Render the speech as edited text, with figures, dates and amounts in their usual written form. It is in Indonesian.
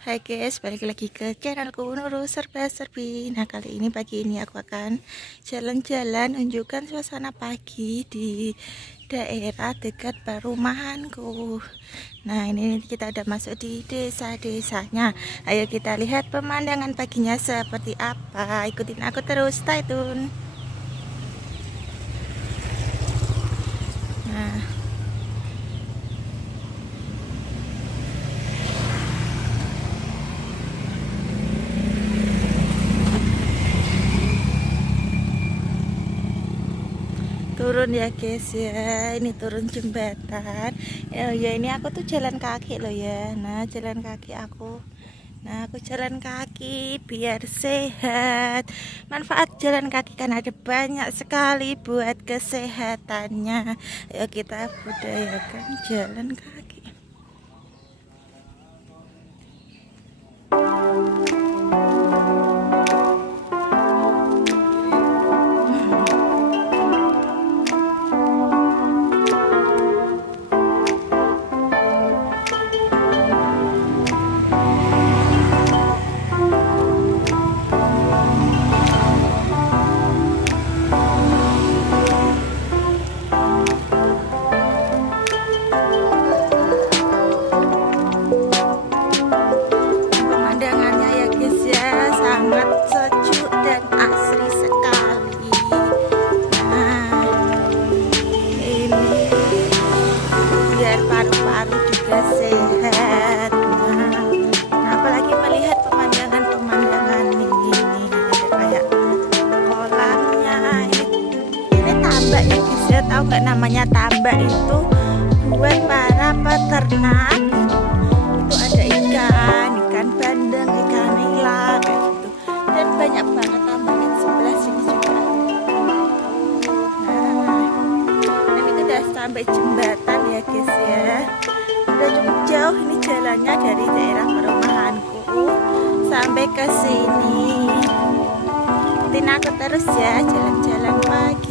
Hai guys, balik lagi ke channelku Nurul Serba Serbi. Nah kali ini pagi ini aku akan jalan-jalan unjukkan suasana pagi di daerah dekat perumahanku. Nah ini kita udah masuk di desa-desanya. Ayo kita lihat pemandangan paginya seperti apa. Ikutin aku terus, stay tune. Nah turun ya guys ya, ini turun jembatan ya, ini aku tuh jalan kaki loh ya. Nah jalan kaki aku, aku jalan kaki biar sehat. Manfaat jalan kaki kan ada banyak sekali buat kesehatannya. Ayo kita budayakan jalan kaki. Pemandangannya ya guys ya, sangat sejuk dan asri sekali. Nah ini biar paru-paru juga sehat. Nah apalagi melihat pemandangan ini ada kayak kolamnya. Ini tambak ya guys ya, tahu nggak namanya tambak itu buat para peternak. Itu ada ikan bandeng, ikan nila kayak gitu, dan banyak banget tambaknya di sebelah sini juga. Nah ini udah sampai jembatan ya guys ya, udah cukup jauh ini jalannya dari daerah perumahanku sampai ke sini. Ikutin aku terus ya, jalan-jalan pagi.